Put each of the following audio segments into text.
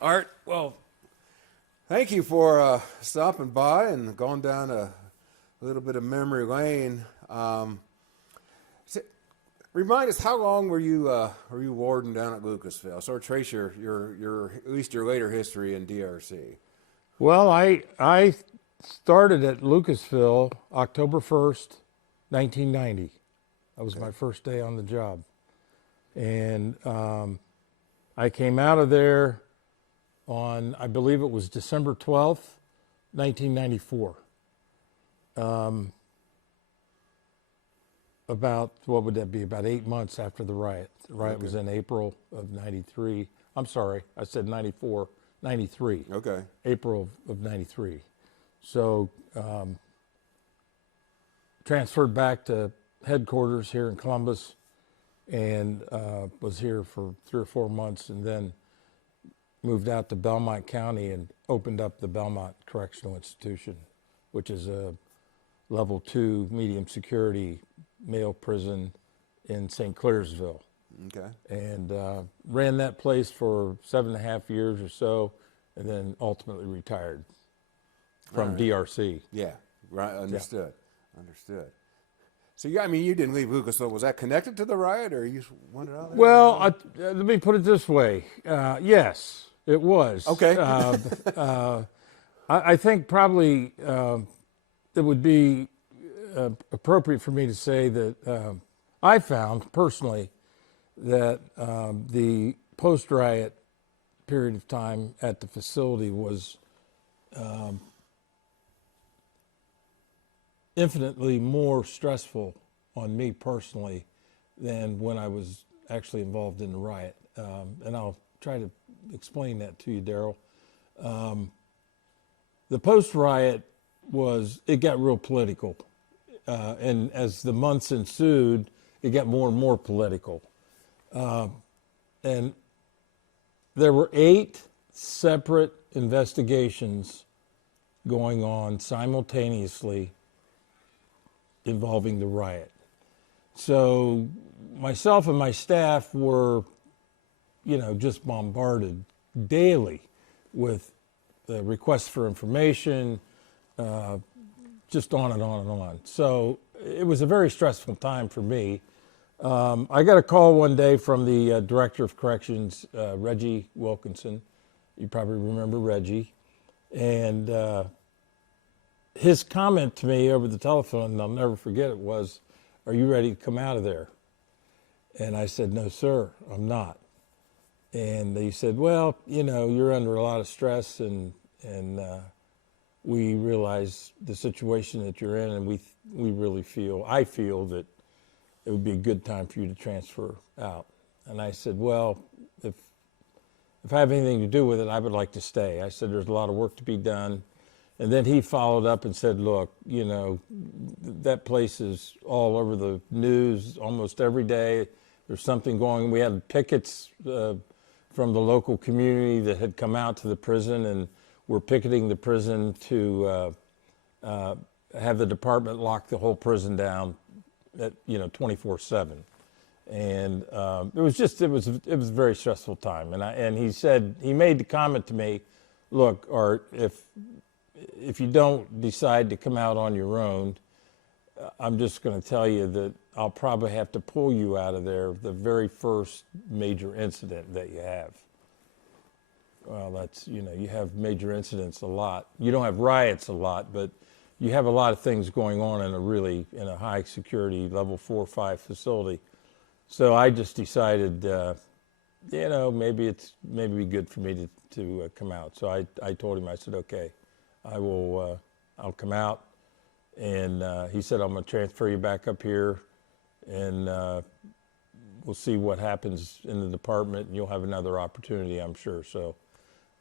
Art, well, thank you for stopping by and going down a little bit of memory lane. Remind us, how long were you warden down at Lucasville? Sort of trace your at least your later history in DRC. Well, I started at Lucasville October 1st, 1990. That was my first day on the job. And I came out of there on, I believe it was December 12th, 1994. About, what would that be, about 8 months after the riot. The riot was in April of 93. I'm sorry, I said 94, 93. Okay. April of 93. So transferred back to headquarters here in Columbus and was here for 3 or 4 months, and then moved out to Belmont County and opened up the Belmont Correctional Institution, which is a level 2 medium security male prison in St. Clairsville. Okay. And ran that place for 7.5 years or so, and then ultimately retired from DRC. Yeah, right. Understood. Yeah. Understood. So I mean, you didn't leave Lucasville. Was that connected to the riot, or you just wanted out there? Well, let me put it this way. Yes, it was. Okay. I think probably it would be appropriate for me to say that I found personally that the post-riot period of time at the facility was infinitely more stressful on me personally than when I was actually involved in the riot. And I'll try to explain that to you, Daryl. The post-riot it got real political. And as the months ensued, it got more and more political. And there were 8 separate investigations going on simultaneously involving the riot. So myself and my staff were, just bombarded daily with requests for information, just on and on and on. So it was a very stressful time for me. I got a call one day from the Director of Corrections, Reggie Wilkinson. You probably remember Reggie. And his comment to me over the telephone, and I'll never forget it, was, "Are you ready to come out of there?" And I said, "No, sir, I'm not." And he said, "Well, you're under a lot of stress, and we realize the situation that you're in, and we really I feel that it would be a good time for you to transfer out." And I said, "Well, if I have anything to do with it, I would like to stay." I said, "There's a lot of work to be done." And then he followed up and said, "Look, that place is all over the news almost every day. There's something going. We had pickets from the local community that had come out to the prison and were picketing the prison to have the department lock the whole prison down at 24/7." And it was a very stressful time. And he said, he made the comment to me, "Look, Art, if you don't decide to come out on your own, I'm just going to tell you that I'll probably have to pull you out of there the very first major incident that you have." Well, that's, you have major incidents a lot. You don't have riots a lot, but you have a lot of things going on in a high security level 4 or 5 facility. So I just decided, maybe it'd be good for me to come out. So I told him, I said, "Okay, I'll come out." And he said, "I'm going to transfer you back up here, and we'll see what happens in the department, and you'll have another opportunity, I'm sure." So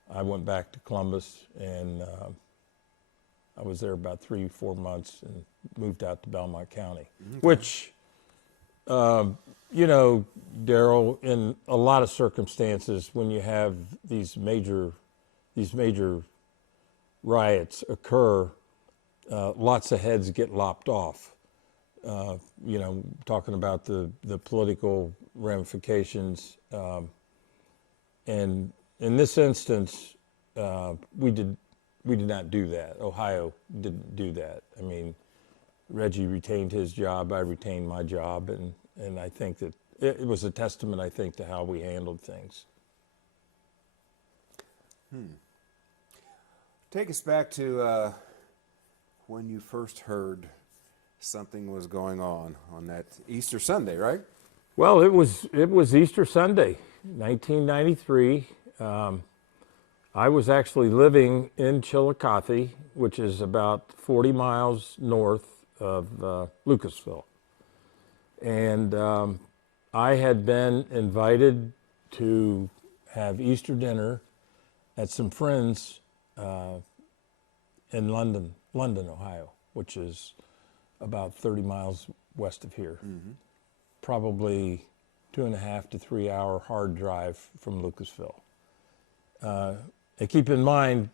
I went back to Columbus, and I was there about 3 or 4 months and moved out to Belmont County, which, Daryl, in a lot of circumstances, when you have these major riots occur, lots of heads get lopped off. Talking about the political ramifications, and in this instance, we did not do that. Ohio didn't do that. I mean, Reggie retained his job, I retained my job, and I think that it was a testament, I think, to how we handled things. Take us back to when you first heard something was going on that Easter Sunday, right? Well, it was Easter Sunday, 1993. I was actually living in Chillicothe, which is about 40 miles north of Lucasville. And I had been invited to have Easter dinner at some friends in London, Ohio, which is about 30 miles west of here. Mm-hmm. Probably 2.5 to 3 hour hard drive from Lucasville. And keep in mind,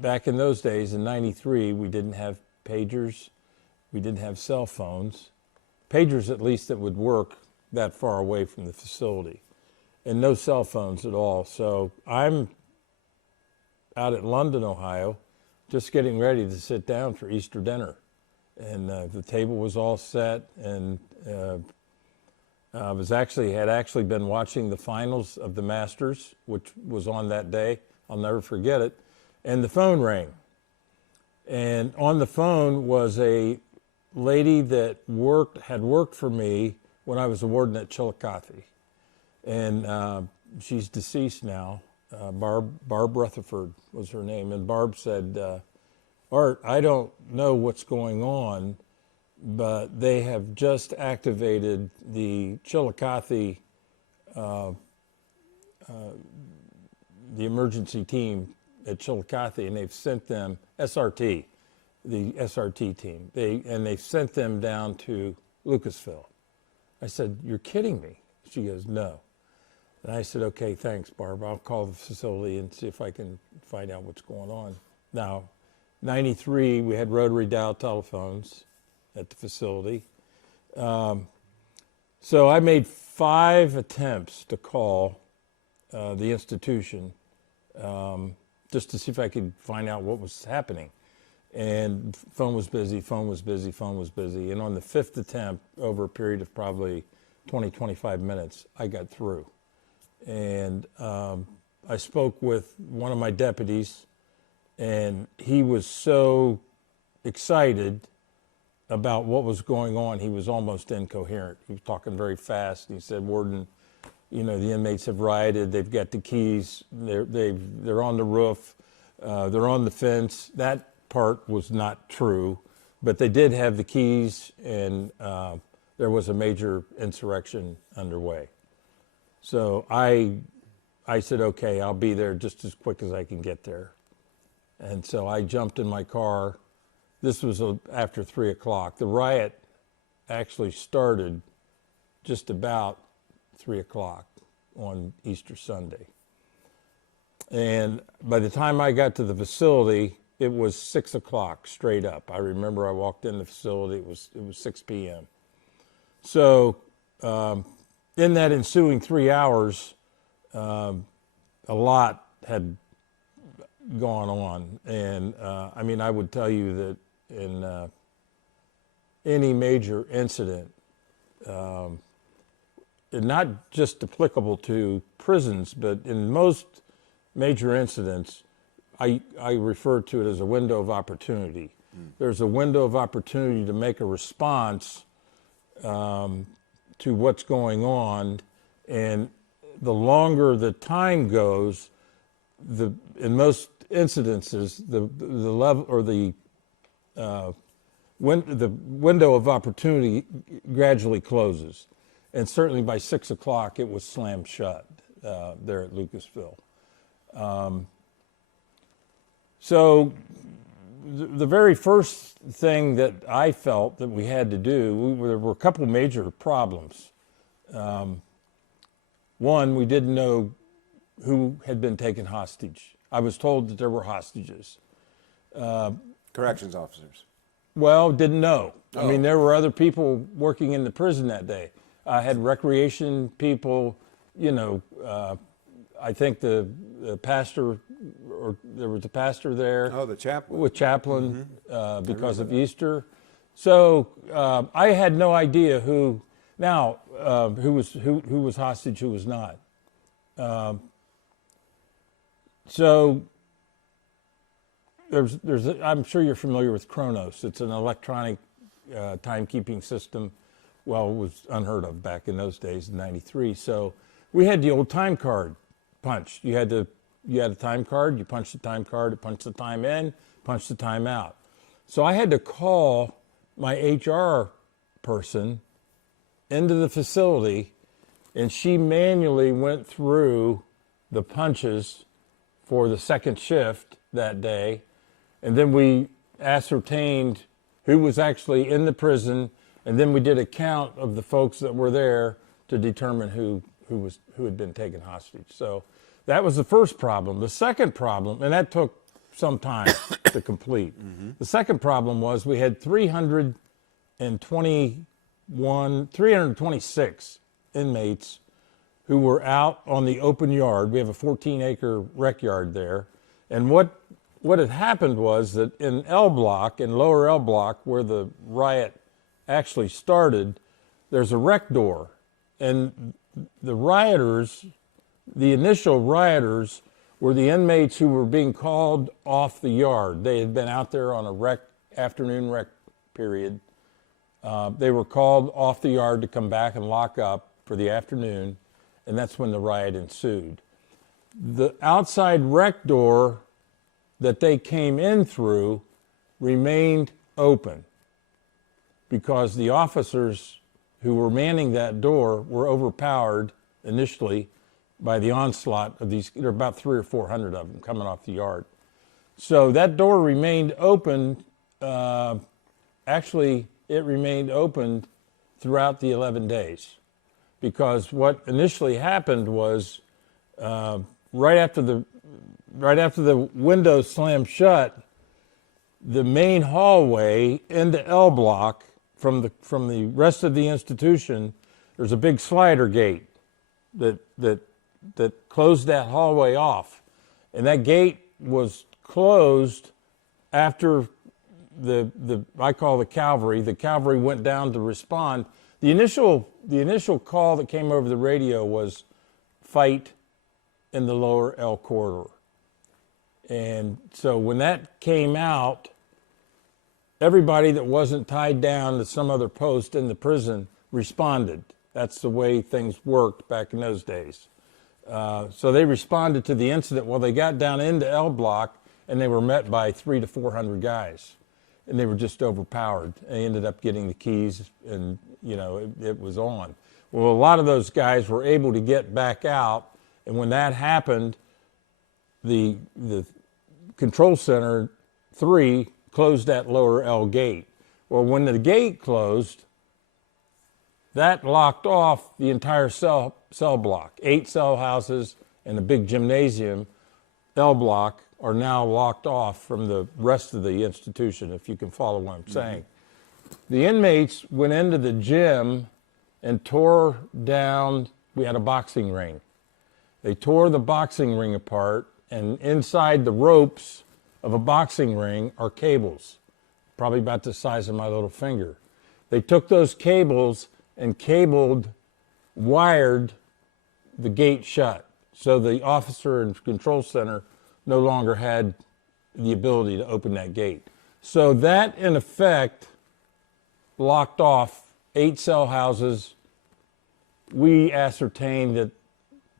back in those days, in '93, we didn't have pagers, we didn't have cell phones. Pagers, at least, that would work that far away from the facility, and no cell phones at all. So I'm out at London, Ohio, just getting ready to sit down for Easter dinner. And the table was all set, and I had actually been watching the finals of the Masters, which was on that day. I'll never forget it. And the phone rang. And on the phone was a lady that had worked for me when I was a warden at Chillicothe. And she's deceased now. Barb Rutherford was her name. And Barb said, Art, I don't know what's going on, but they have just activated the Chillicothe, the emergency team at Chillicothe, and they've sent them SRT, the SRT team. They've sent them down to Lucasville. I said, "You're kidding me." She goes, "No." And I said, "Okay, thanks, Barb. I'll call the facility and see if I can find out what's going on." Now, '93, we had rotary dial telephones at the facility. So I made 5 attempts to call the institution just to see if I could find out what was happening. And phone was busy. And on the 5th attempt, over a period of probably 20, 25 minutes, I got through. And I spoke with one of my deputies, and he was so excited about what was going on, he was almost incoherent. He was talking very fast. He said, "Warden, the inmates have rioted. They've got the keys. They're on the roof. They're on the fence." That part was not true, but they did have the keys, and there was a major insurrection underway. So I said, "Okay, I'll be there just as quick as I can get there." And so I jumped in my car. This was after 3 o'clock. The riot actually started just about 3 o'clock on Easter Sunday. And by the time I got to the facility, it was 6 o'clock straight up. I remember I walked in the facility, it was 6 p.m. So in that ensuing 3 hours, a lot had gone on. And I would tell you that in any major incident, not just applicable to prisons, but in most major incidents, I refer to it as a window of opportunity. There's a window of opportunity to make a response to what's going on, and the longer the time goes, in most incidences, the level or the window of opportunity gradually closes. And certainly by 6 o'clock, it was slammed shut there at Lucasville. So the very first thing that I felt that we had to do, there were a couple major problems. One, we didn't know who had been taken hostage. I was told that there were hostages. Corrections officers. Well, didn't know. Oh. I mean, there were other people working in the prison that day. I had recreation people, I think the pastor, or there was a pastor there. Oh, the chaplain. With chaplain because of Easter. So I had no idea who was hostage, who was not. So I'm sure you're familiar with Chronos. It's an electronic timekeeping system. Well, it was unheard of back in those days in '93. So we had the old time card punch. You had a time card. You punched the time card. It punched the time in, punched the time out. So I had to call my HR person into the facility, and she manually went through the punches for the second shift that day, and then we ascertained who was actually in the prison, and then we did a count of the folks that were there to determine who had been taken hostage. So that was the first problem. The second problem, and that took some time to complete. The second problem was we had 326 inmates who were out on the open yard. We have a 14-acre rec yard there. And what had happened was that in L Block, in lower L Block, where the riot actually started, there's a rec door. And the rioters, the initial rioters, were the inmates who were being called off the yard. They had been out there on a afternoon rec period. They were called off the yard to come back and lock up for the afternoon, and that's when the riot ensued. The outside rec door that they came in through remained open because the officers who were manning that door were overpowered initially by the onslaught of these. There are about 300 or 400 of them coming off the yard. So that door remained open. Actually, it remained open throughout the 11 days, because what initially happened was right after the window slammed shut, the main hallway into L Block from the rest of the institution, there's a big slider gate that closed that hallway off, and that gate was closed after I call the cavalry. The cavalry went down to respond. The initial call that came over the radio was fight in the lower L corridor. And so when that came out, everybody that wasn't tied down to some other post in the prison responded. That's the way things worked back in those days. So they responded to the incident. Well, they got down into L Block, and they were met by 300 to 400 guys, and they were just overpowered. They ended up getting the keys, and it was on. Well, a lot of those guys were able to get back out, and when that happened, the control center 3 closed that lower L gate. Well, when the gate closed, that locked off the entire cell block. 8 cell houses and a big gymnasium. L Block are now locked off from the rest of the institution, if you can follow what I'm saying. The inmates went into the gym and tore down, we had a boxing ring. They tore the boxing ring apart, and inside the ropes of a boxing ring are cables, probably about the size of my little finger. They took those cables and wired the gate shut. So the officer and control center no longer had the ability to open that gate. So that, in effect, blocked off 8 cell houses. We ascertained that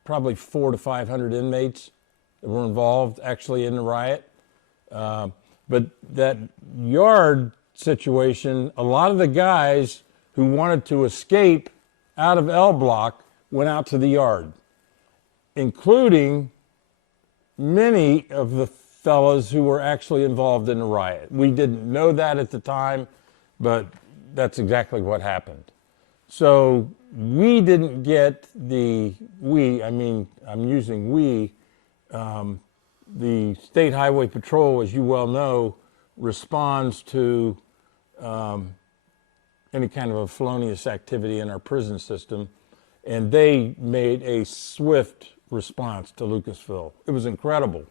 probably 400 to 500 inmates that were involved actually in the riot. But that yard situation, a lot of the guys who wanted to escape out of L Block went out to the yard, including many of the fellas who were actually involved in the riot. We didn't know that at the time, but that's exactly what happened. So we didn't get I'm using we, the State Highway Patrol, as you well know, responds to any kind of a felonious activity in our prison system, and they made a swift response to Lucasville. It was incredible.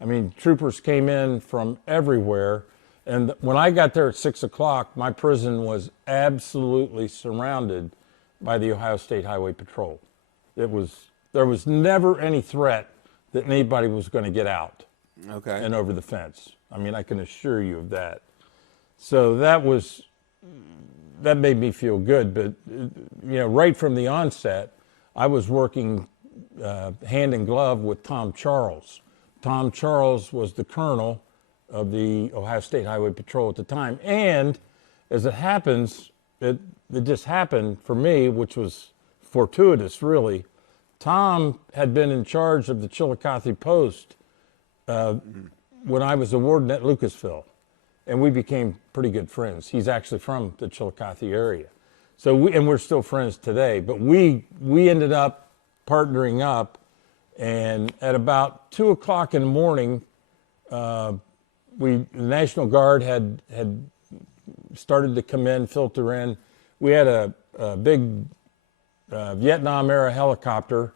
I mean, troopers came in from everywhere. And when I got there at 6 o'clock, my prison was absolutely surrounded by the Ohio State Highway Patrol. There was never any threat that anybody was going to get out and over the fence. I mean, I can assure you of that. So that made me feel good. But, right from the onset, I was working hand in glove with Tom Charles. Tom Charles was the colonel of the Ohio State Highway Patrol at the time. And as it happens, it just happened for me, which was fortuitous, really. Tom had been in charge of the Chillicothe Post when I was a warden at Lucasville, and we became pretty good friends. He's actually from the Chillicothe area. So we're still friends today, but we ended up partnering up, and at about 2 o'clock in the morning, the National Guard had started to come in, filter in. We had a big Vietnam-era helicopter,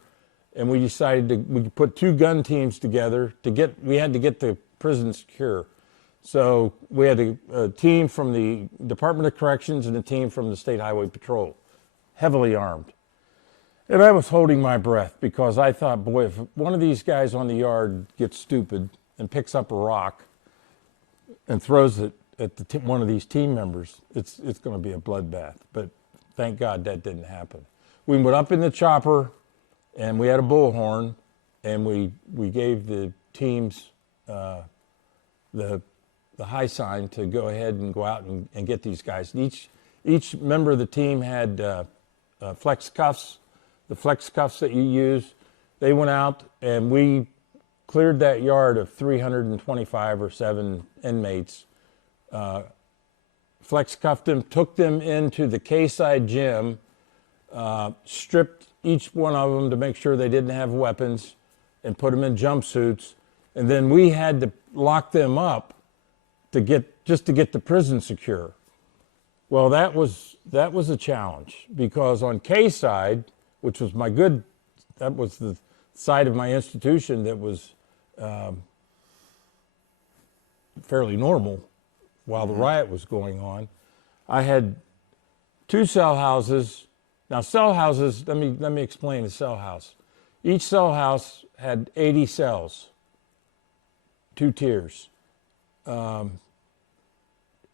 and we decided we could put 2 gun teams together we had to get the prison secure. So we had a team from the Department of Corrections and a team from the State Highway Patrol, heavily armed. And I was holding my breath because I thought, boy, if one of these guys on the yard gets stupid and picks up a rock and throws it at one of these team members, it's going to be a bloodbath. But thank God that didn't happen. We went up in the chopper, and we had a bullhorn, and we gave the teams the high sign to go ahead and go out and get these guys. And each member of the team had flex cuffs, the flex cuffs that you use. They went out, and we cleared that yard of 325 or 7 inmates, flex cuffed them, took them into the K-side gym, stripped each one of them to make sure they didn't have weapons, and put them in jumpsuits. And then we had to lock them up to get the prison secure. Well, that was a challenge, because on K-side, which was that was the side of my institution that was fairly normal while the riot was going on. I had 2 cell houses. Now, cell houses, let me explain a cell house. Each cell house had 80 cells, 2 tiers.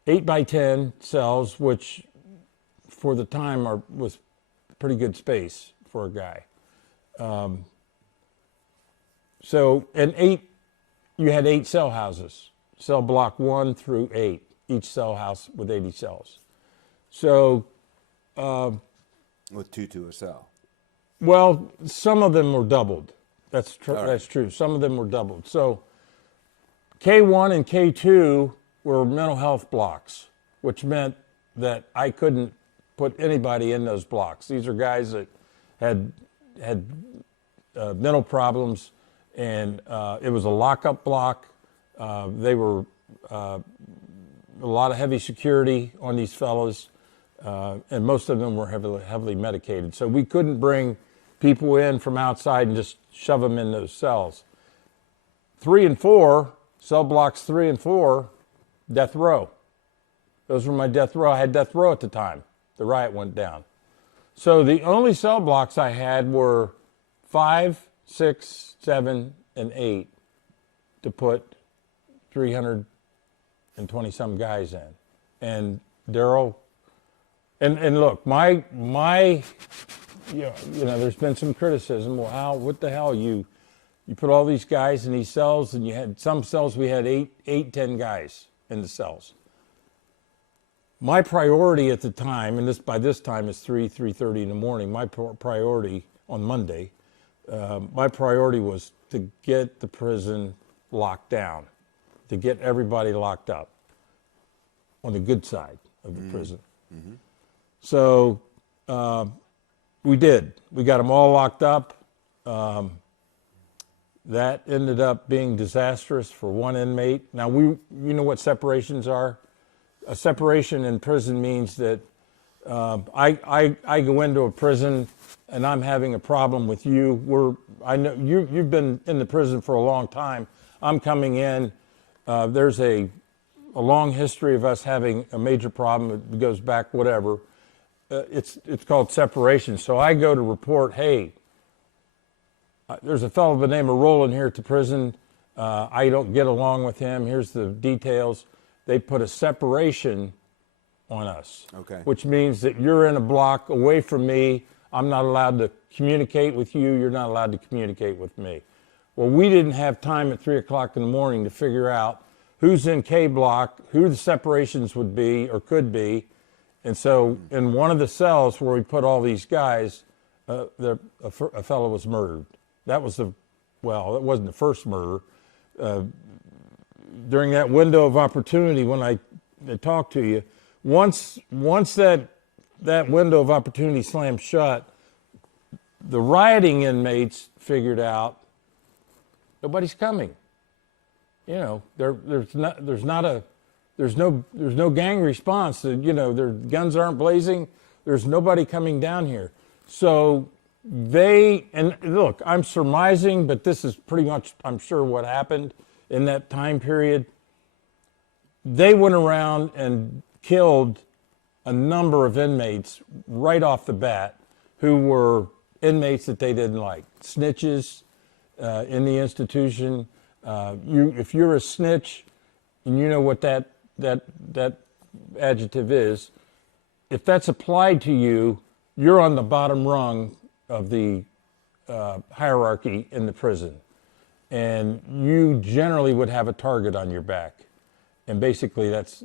8 by 10 cells, which for the time was pretty good space for a guy. You had 8 cell houses, cell block 1 through 8, each cell house with 80 cells. So, with 2 to a cell. Well, some of them were doubled. That's true. Some of them were doubled. So, K1 and K2 were mental health blocks, which meant that I couldn't put anybody in those blocks. These are guys that had mental problems, and it was a lockup block. They were a lot of heavy security on these fellows, and most of them were heavily medicated. So we couldn't bring people in from outside and just shove them in those cells. 3 and 4, cell blocks 3 and 4, death row. Those were my death row. I had death row at the time. The riot went down. So the only cell blocks I had were 5, 6, 7, and 8 to put 320 some guys in. And Daryl, and look, my there's been some criticism. Well, what the hell, you put all these guys in these cells, and you had some cells we had 10 guys in the cells. My priority at the time, and by this time it's 3:30 in the morning, my priority on Monday, my priority was to get the prison locked down, to get everybody locked up on the good side of the prison. Mm-hmm. So we did. We got them all locked up. That ended up being disastrous for one inmate. Now, you know what separations are? A separation in prison means that I go into a prison and I'm having a problem with you. I know you've been in the prison for a long time. I'm coming in. There's a long history of us having a major problem. It goes back whatever. It's called separation. So I go to report, hey, there's a fellow by the name of Roland here at the prison. I don't get along with him. Here's the details. They put a separation on us, okay, which means that you're in a block away from me. I'm not allowed to communicate with you. You're not allowed to communicate with me. Well, we didn't have time at 3 o'clock in the morning to figure out who's in K block, who the separations would be or could be. And so in one of the cells where we put all these guys, a fellow was murdered. That was it wasn't the first murder. During that window of opportunity when I talked to you, once that window of opportunity slammed shut, the rioting inmates figured out nobody's coming. You know, there's no gang response. Their guns aren't blazing. There's nobody coming down here. So and look, I'm surmising, but this is pretty much, I'm sure, what happened in that time period. They went around and killed a number of inmates right off the bat who were inmates that they didn't like. Snitches in the institution. If you're a snitch, and you know what that adjective is, if that's applied to you, you're on the bottom rung of the hierarchy in the prison. And you generally would have a target on your back. And basically that's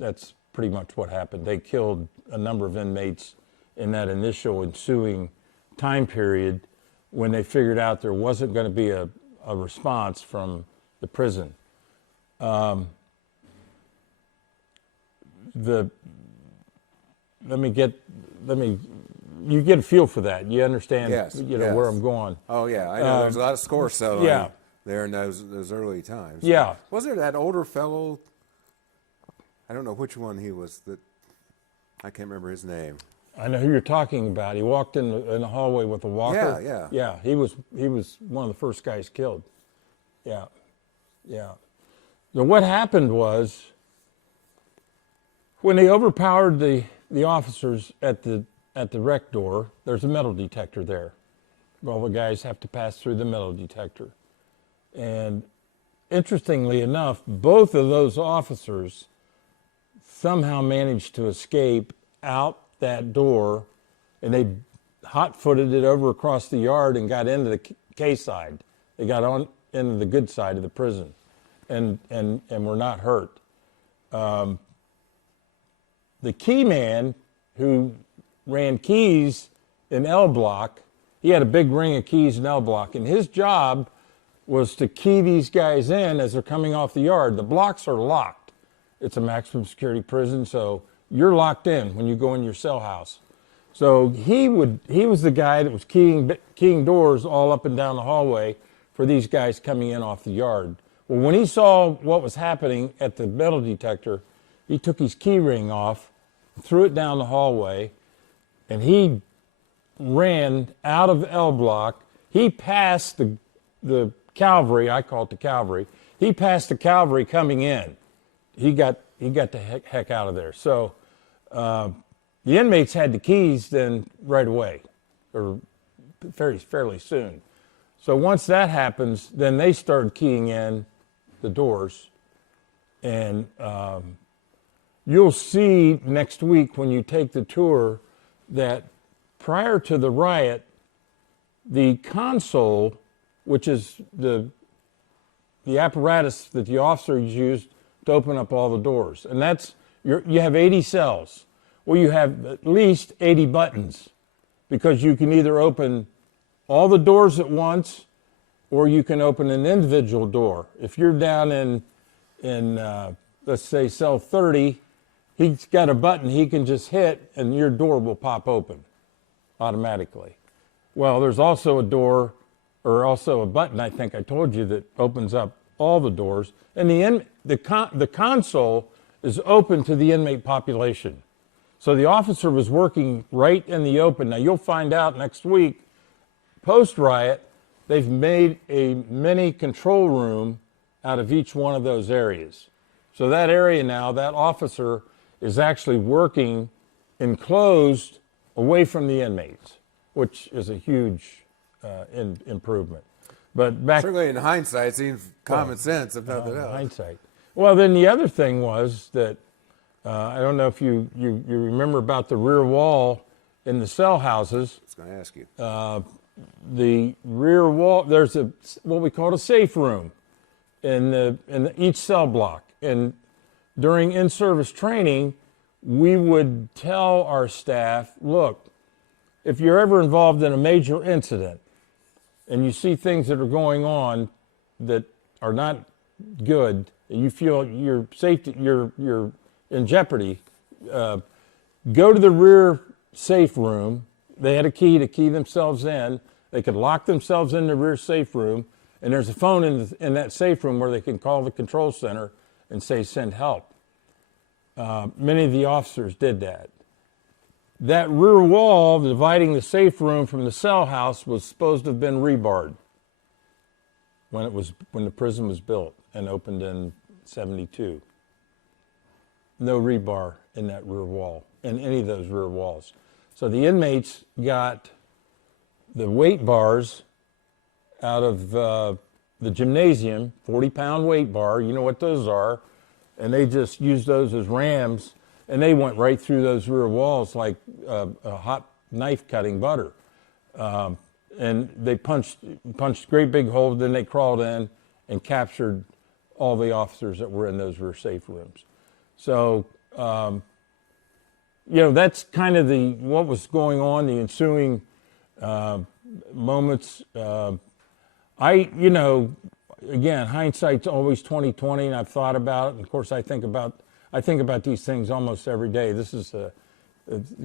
pretty much what happened. They killed a number of inmates in that initial ensuing time period when they figured out there wasn't going to be a response from the prison. You get a feel for that. You understand, yes, where I'm going. Oh yeah, I know. There's a lot of score settling yeah. there in those early times. Yeah. Was there that older fellow? I don't know which one he was. That I can't remember his name. I know who you're talking about. He walked in the hallway with a walker. Yeah. Yeah, he was one of the first guys killed. Yeah. So what happened was, when they overpowered the officers at the rec door, there's a metal detector there. Well, the guys have to pass through the metal detector. And interestingly enough, both of those officers somehow managed to escape out that door, and they hot-footed it over across the yard and got into the K side. They got on into the good side of the prison and were not hurt. The key man who ran keys in L Block, he had a big ring of keys in L Block, and his job was to key these guys in as they're coming off the yard. The blocks are locked. It's a maximum security prison, so you're locked in when you go in your cell house. So he was the guy that was keying doors all up and down the hallway for these guys coming in off the yard. Well, when he saw what was happening at the metal detector, he took his key ring off, threw it down the hallway, and he ran out of L Block. He passed the cavalry, I call it the cavalry. He passed the cavalry coming in. He got the heck out of there. So the inmates had the keys then right away, or fairly soon. So once that happens, then they started keying in the doors. And you'll see next week when you take the tour that prior to the riot, the console, which is the apparatus that the officers used to open up all the doors, and that's you have 80 cells. Well, you have at least 80 buttons, because you can either open all the doors at once, or you can open an individual door. If you're down in let's say cell 30, he's got a button he can just hit, and your door will pop open automatically. Well, there's also a door, or also a button, I think I told you, that opens up all the doors, and the console is open to the inmate population. So the officer was working right in the open. Now you'll find out next week, post-riot, they've made a mini control room out of each one of those areas. So that area now, that officer is actually working enclosed away from the inmates, which is a huge improvement. But back Certainly in hindsight, it seems common sense, if nothing else. hindsight. Well, then the other thing was that I don't know if you remember about the rear wall in the cell houses. I was going to ask you. The rear wall, there's what we call a safe room in each cell block. And during in-service training, we would tell our staff, look, if you're ever involved in a major incident and you see things that are going on that are not good, and you feel your safety, you're in jeopardy, go to the rear safe room. They had a key to key themselves in. They could lock themselves in the rear safe room, and there's a phone in that safe room where they can call the control center and say, send help. Many of the officers did that. That rear wall dividing the safe room from the cell house was supposed to have been rebarred when the prison was built and opened in '72. No rebar in that rear wall, in any of those rear walls. So the inmates got the weight bars out of the gymnasium, 40-pound weight bar, you know what those are, and they just used those as rams, and they went right through those rear walls like a hot knife cutting butter. And they punched great big holes, then they crawled in and captured all the officers that were in those rear safe rooms. So, that's kind of what was going on, the ensuing moments. Again, hindsight's always 20/20, and I've thought about it. And of course, I think about these things almost every day. This is a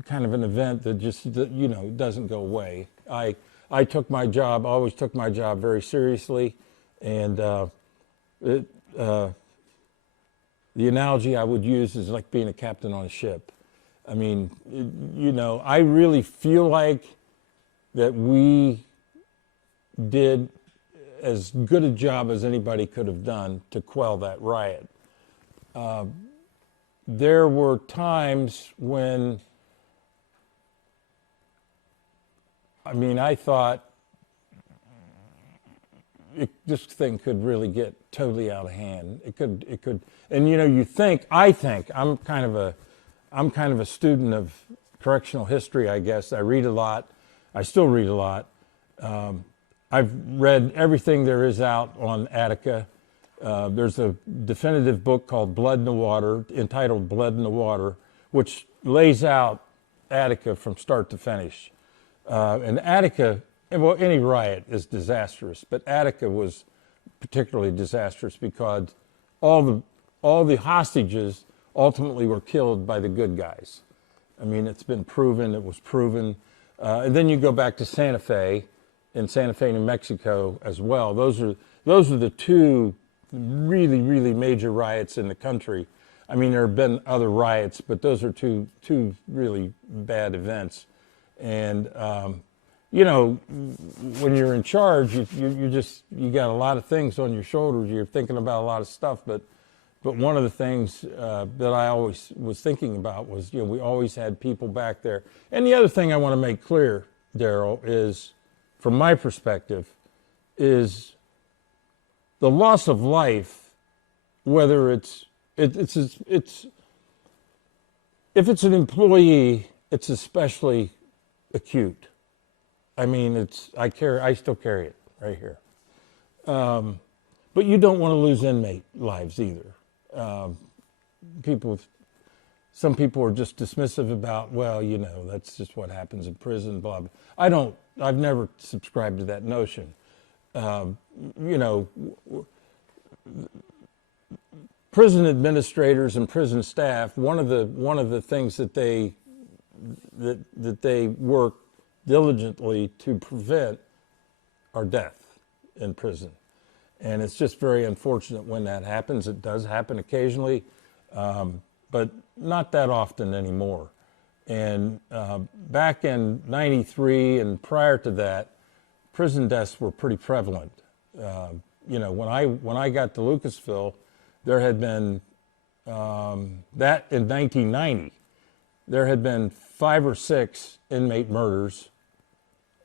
kind of an event that just doesn't go away. I always took my job very seriously, and the analogy I would use is like being a captain on a ship. I mean, I really feel like that we did as good a job as anybody could have done to quell that riot. There were times when, I thought this thing could really get totally out of hand. It could, and I'm kind of a student of correctional history, I guess. I read a lot. I still read a lot. I've read everything there is out on Attica. There's a definitive book called Blood in the Water, entitled Blood in the Water, which lays out Attica from start to finish. And Attica, well, any riot is disastrous, but Attica was particularly disastrous because all the hostages ultimately were killed by the good guys. It's been proven, it was proven. And then you go back to Santa Fe, in Santa Fe, New Mexico as well. Those are the two really, really major riots in the country. There have been other riots, but those are two really bad events. And when you're in charge, you got a lot of things on your shoulders. You're thinking about a lot of stuff, but one of the things that I always was thinking about was, we always had people back there. And the other thing I want to make clear, Daryl, is, from my perspective, is the loss of life, whether it's if it's an employee, it's especially acute. I still carry it right here. But you don't want to lose inmate lives either. Some people are just dismissive about, that's just what happens in prison, blah, blah. I've never subscribed to that notion. Prison administrators and prison staff, one of the things that they work diligently to prevent are death in prison. And it's just very unfortunate when that happens. It does happen occasionally, but not that often anymore. And back in '93 and prior to that, prison deaths were pretty prevalent. You know, when I got to Lucasville, there had been that in 1990, there had been 5 or 6 inmate murders,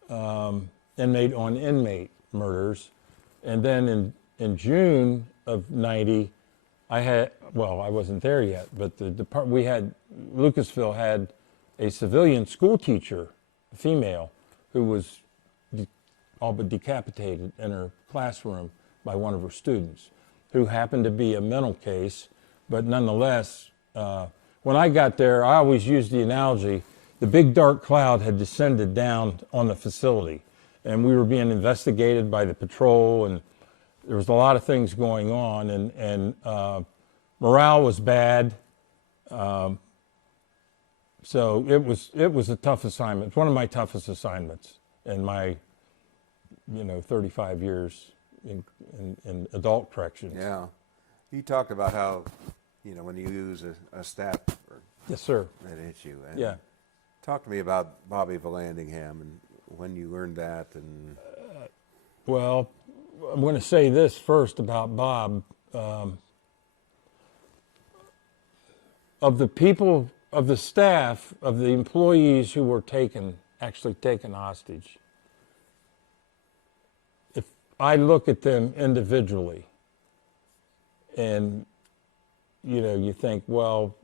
inmate on inmate murders, and then in June of '90, I wasn't there yet, but Lucasville had a civilian school teacher, a female, who was all but decapitated in her classroom by one of her students, who happened to be a mental case, but nonetheless, when I got there, I always used the analogy, the big dark cloud had descended down on the facility, and we were being investigated by the patrol, and there was a lot of things going on, and morale was bad. So it was a tough assignment. It's one of my toughest assignments in my 35 years in adult corrections. Yeah. You talked about how, when you use a staff member. Yes, sir. That hits you. And Yeah. Talk to me about Bobby Vallandingham and when you learned that. And Well, I'm going to say this first about Bob. Of the people, of the staff, of the employees who were actually taken hostage, if I look at them individually and, you think, well,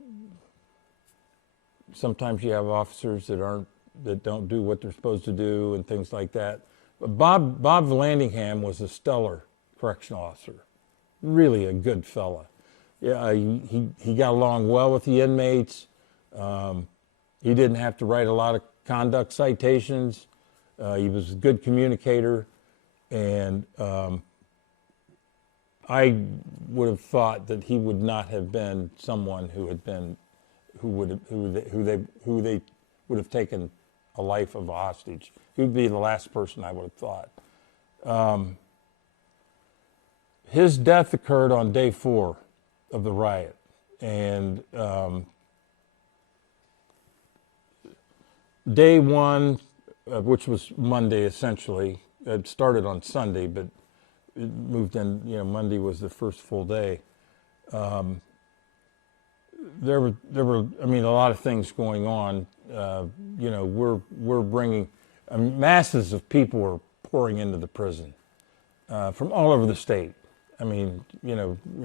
sometimes you have officers that don't do what they're supposed to do and things like that. But Bob Vallandingham was a stellar correctional officer, really a good fella. Yeah, he got along well with the inmates. He didn't have to write a lot of conduct citations. He was a good communicator, and I would have thought that he would not have been someone who they would have taken a life of a hostage. He would be the last person I would have thought. His death occurred on day 4 of the riot, and day 1, which was Monday essentially, it started on Sunday, but it moved in. Monday was the first full day. There were a lot of things going on. We're bringing masses of people were pouring into the prison from all over the state. We're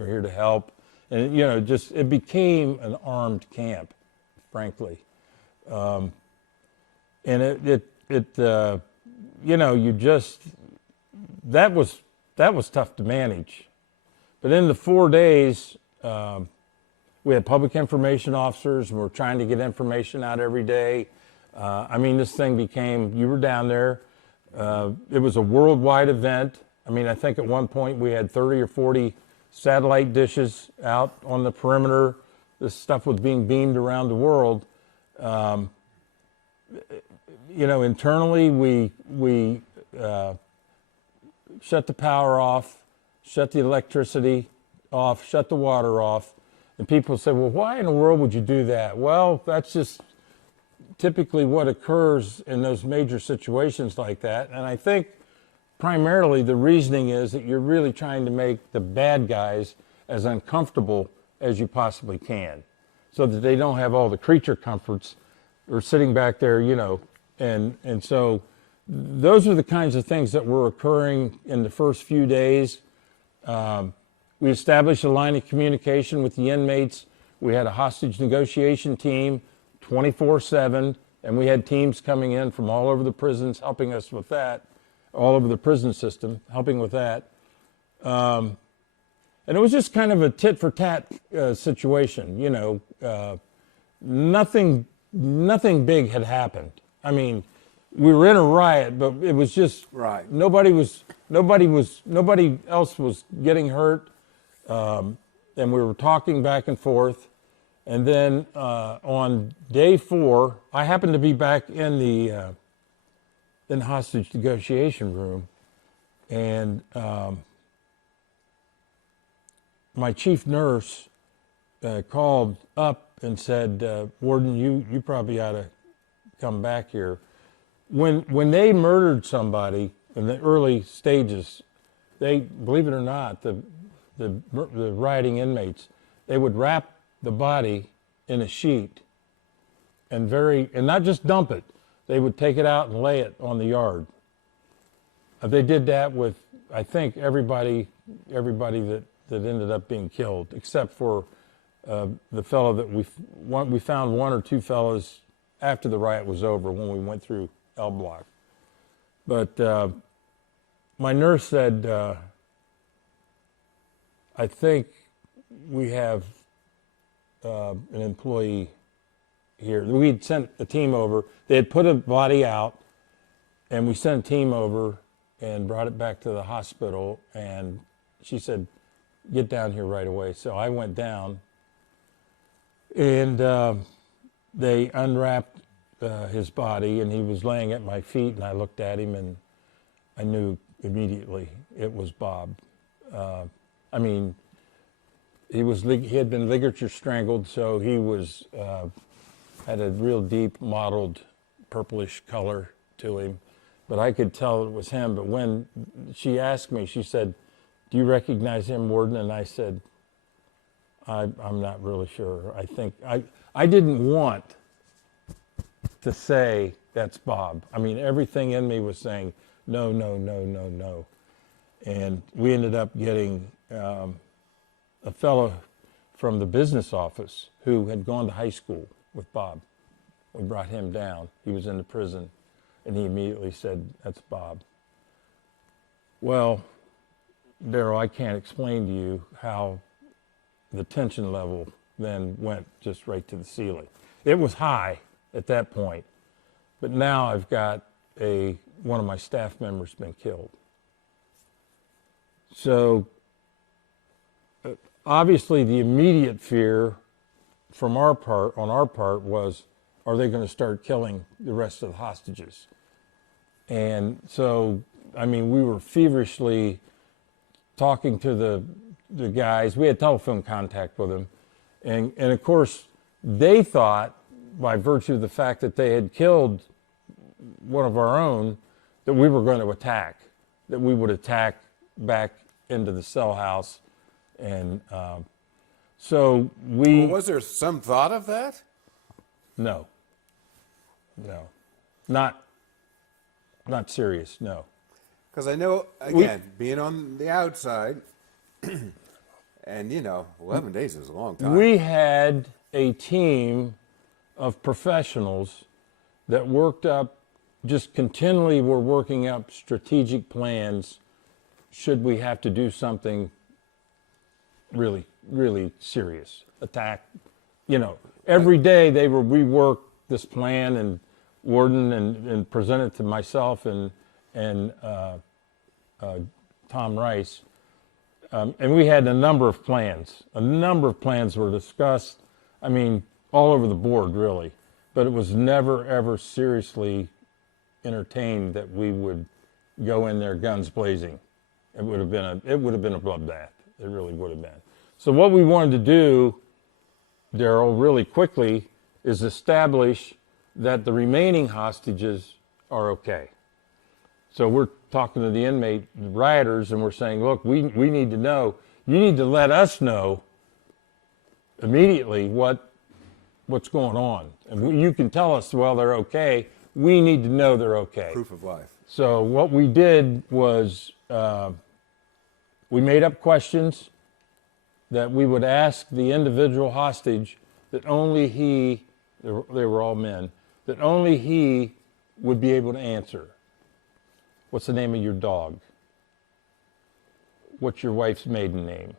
here to help. And, it became an armed camp, frankly. And that was tough to manage. But in the 4 days, we had public information officers, and we're trying to get information out every day. This thing became, you were down there. It was a worldwide event. I think at one point we had 30 or 40 satellite dishes out on the perimeter. This stuff was being beamed around the world. Internally we shut the power off, shut the electricity off, shut the water off. And people say, well, why in the world would you do that? Well, that's just typically what occurs in those major situations like that. And I think primarily the reasoning is that you're really trying to make the bad guys as uncomfortable as you possibly can, so that they don't have all the creature comforts or sitting back there, and so those are the kinds of things that were occurring in the first few days. We established a line of communication with the inmates. We had a hostage negotiation team 24/7, and we had teams coming in from all over the prisons helping us with that, all over the prison system, helping with that. And it was just kind of a tit-for-tat situation, Nothing big had happened. We were in a riot, but it was just right. Nobody else was getting hurt, and we were talking back and forth. And then on day 4, I happened to be back in the hostage negotiation room, and my chief nurse called up and said, Warden, you probably ought to come back here. When they murdered somebody in the early stages, they, believe it or not, the rioting inmates, they would wrap the body in a sheet and not just dump it, they would take it out and lay it on the yard. They did that with, I think, everybody that ended up being killed, except for the fellow that we found one or two fellows after the riot was over when we went through L Block. But my nurse said, I think we have an employee here. We'd sent a team over. They had put a body out, and we sent a team over and brought it back to the hospital. And she said, get down here right away. So I went down, and they unwrapped his body, and he was laying at my feet, and I looked at him, and I knew immediately it was Bob. I mean, he had been ligature strangled, so he was had a real deep mottled purplish color to him, but I could tell it was him. But when she asked me, she said, do you recognize him, Warden? And I said, I'm not really sure. I think I didn't want to say that's Bob. I mean, everything in me was saying no, no, no, no, no. And we ended up getting a fellow from the business office who had gone to high school with Bob. We brought him down. He was in the prison, and he immediately said, that's Bob. Well, Daryl, I can't explain to you how the tension level then went just right to the ceiling. It was high at that point, but now I've got one of my staff members been killed. So obviously the immediate fear on our part was, are they going to start killing the rest of the hostages? And so, I mean, we were feverishly talking to the guys. We had telephone contact with them. And of course, they thought, by virtue of the fact that they had killed one of our own, that we were going to attack, that we would attack back into the cell house. And so we... Well, was there some thought of that? No. Not serious, no. Because I know, again, being on the outside, and 11 days is a long time. We had a team of professionals that worked up, just continually were working up strategic plans should we have to do something really, really serious. Attack, every day they would rework this plan, and Warden and present it to myself and Tom Rice. And we had a number of plans. A number of plans were discussed, I mean, all over the board, really. But it was never, ever seriously entertained that we would go in there guns blazing. It would have been a bloodbath. It really would have been. So what we wanted to do, Daryl, really quickly, is establish that the remaining hostages are okay. So we're talking to the inmate rioters, and we're saying, look, we need to know, you need to let us know immediately what's going on. And you can tell us, well, they're okay. We need to know they're okay. Proof of life. So what we did was we made up questions that we would ask the individual hostage that only he, they were all men, that only he would be able to answer. What's the name of your dog? What's your wife's maiden name?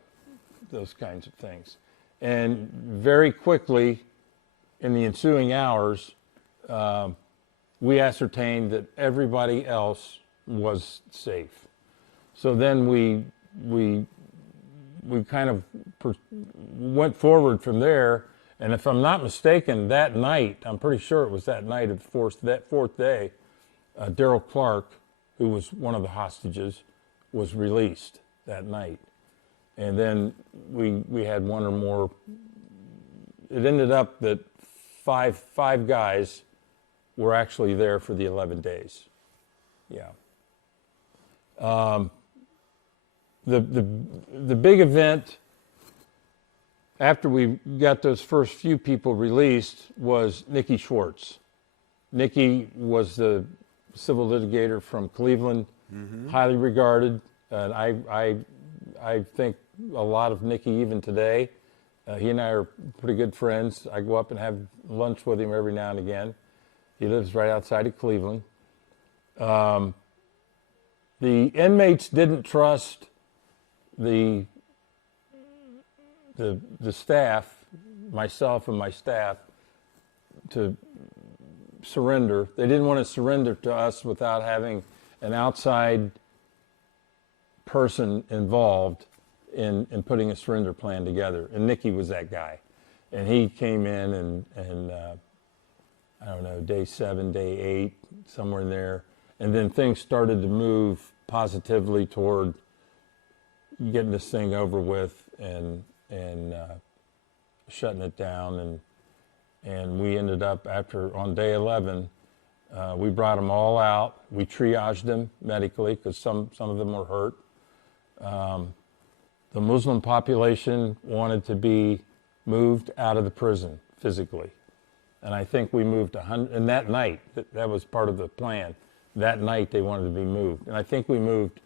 Those kinds of things. And very quickly, in the ensuing hours, we ascertained that everybody else was safe. So then we kind of went forward from there. And if I'm not mistaken, that night, I'm pretty sure it was that night of that fourth day, Daryl Clark, who was one of the hostages, was released that night. And then we had one or more it ended up that five guys were actually there for the 11 days. Yeah. The big event after we got those first few people released was Nikki Schwartz. Nikki was the civil litigator from Cleveland, highly regarded, and I think a lot of Nikki even today. He and I are pretty good friends. I go up and have lunch with him every now and again. He lives right outside of Cleveland. The inmates didn't trust the staff, myself and my staff, to surrender. They didn't want to surrender to us without having an outside person involved in putting a surrender plan together. And Nikki was that guy. And he came in and I don't know, day 7, day 8, somewhere in there. And then things started to move positively toward getting this thing over with and shutting it down. And we ended up on day 11, we brought them all out. We triaged them medically because some of them were hurt. The Muslim population wanted to be moved out of the prison physically. And I think we moved 100, and that night, that was part of the plan. That night they wanted to be moved. And I think we moved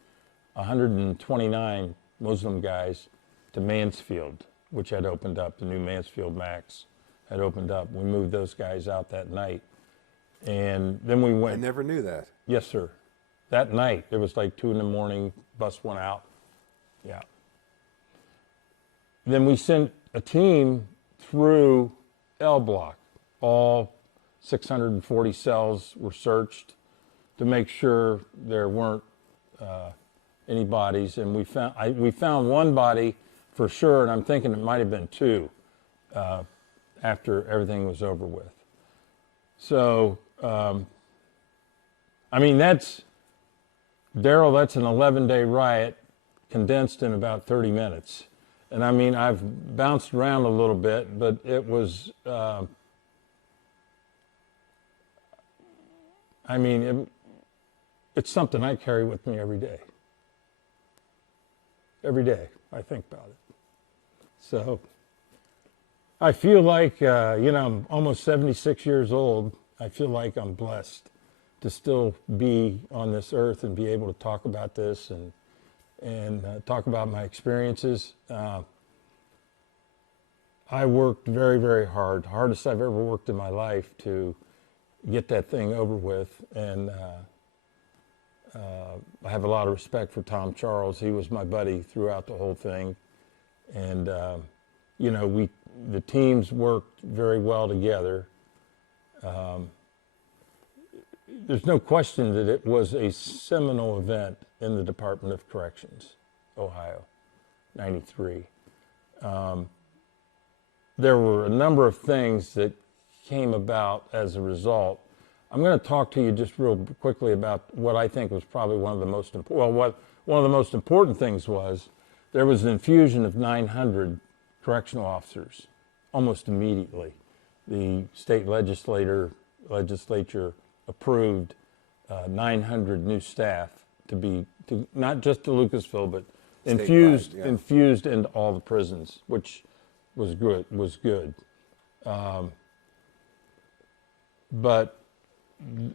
129 Muslim guys to Mansfield, which had opened up, the new Mansfield Max had opened up. We moved those guys out that night. And then we went. I never knew that. Yes, sir. That night, it was like 2 a.m, bus went out. Yeah. Then we sent a team through L Block. All 640 cells were searched to make sure there weren't any bodies. And we found one body for sure, and I'm thinking it might have been 2 after everything was over with. So, I mean, Daryl, that's an 11-day riot condensed in about 30 minutes. And I mean, I've bounced around a little bit, but it was, it's something I carry with me every day. Every day I think about it. So I feel like, I'm almost 76 years old. I feel like I'm blessed to still be on this earth and be able to talk about this and talk about my experiences. I worked very, very hard, hardest I've ever worked in my life to get that thing over with. And I have a lot of respect for Tom Charles. He was my buddy throughout the whole thing. And, the teams worked very well together. There's no question that it was a seminal event in the Department of Corrections, Ohio, 93. There were a number of things that came about as a result. I'm going to talk to you just real quickly about what I think was probably one of the most important. Well, one of the most important things was there was an infusion of 900 correctional officers almost immediately. The state legislature approved 900 new staff to not just to Lucasville, but infused into all the prisons, which was good. But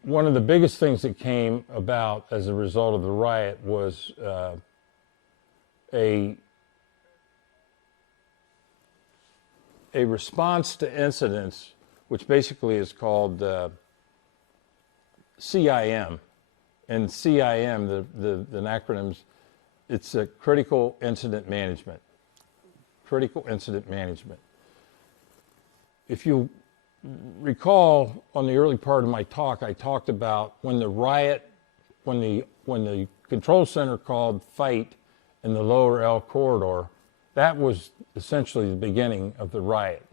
one of the biggest things that came about as a result of the riot was a response to incidents, which basically is called CIM. And CIM, the acronyms, it's a critical incident management. Critical incident management. If you recall on the early part of my talk, I talked about when the control center called fight in the lower L corridor, that was essentially the beginning of the riot.